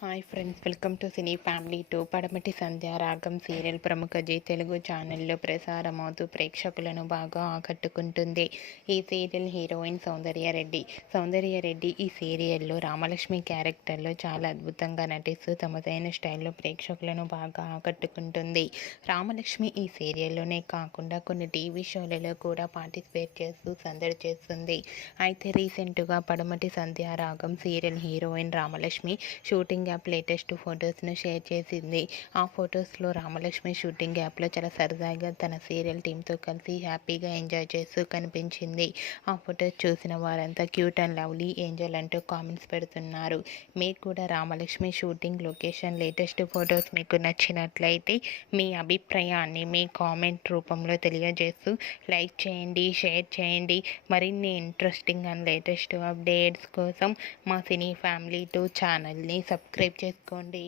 Hi friends, welcome to cine family two. పడమటి Sandhya Raagam serial ప్రముఖ G Telugu ఛానల్లో ప్రసారమవుతూ ప్రేక్షకులను బాగా ఆకట్టుకుంటుంది. ఈ సీరియల్ హీరోయిన్ సౌందర్య రెడ్డి ఈ సీరియల్లో రామలక్ష్మి క్యారెక్టర్లో చాలా అద్భుతంగా నటిస్తూ తమదైన స్టైల్లో ప్రేక్షకులను బాగా ఆకట్టుకుంటుంది. రామలక్ష్మి ఈ సీరియల్లోనే కాకుండా కొన్ని టీవీ షోలలో కూడా పార్టిసిపేట్ చేస్తూ సందడి చేస్తుంది. అయితే రీసెంట్గా Padamati Sandhya Raagam serial heroine Ramalakshmi shooting app latest ఫొటోస్ను షేర్ చేసింది. ఆ ఫొటోస్లో రామలక్ష్మి షూటింగ్ యాప్లో చాలా సరదాగా తన సీరియల్ టీంతో కలిసి హ్యాపీగా ఎంజాయ్ చేస్తూ కనిపించింది. ఆ ఫొటోస్ చూసిన వారంతా క్యూట్ అండ్ లవ్లీ ఏంజల్ అంటూ కామెంట్స్ పెడుతున్నారు. మీకు కూడా Ramalakshmi shooting location latest photos మీకు నచ్చినట్లయితే మీ అభిప్రాయాన్ని మీ కామెంట్ రూపంలో తెలియజేస్తూ లైక్ చేయండి, షేర్ చేయండి. మరిన్ని ఇంట్రెస్టింగ్ అండ్ లేటెస్ట్ అప్డేట్స్ కోసం మా సినీ ఫ్యామిలీ 2 ఛానల్ని సబ్స్క్రైబ్ చేసుకోండి.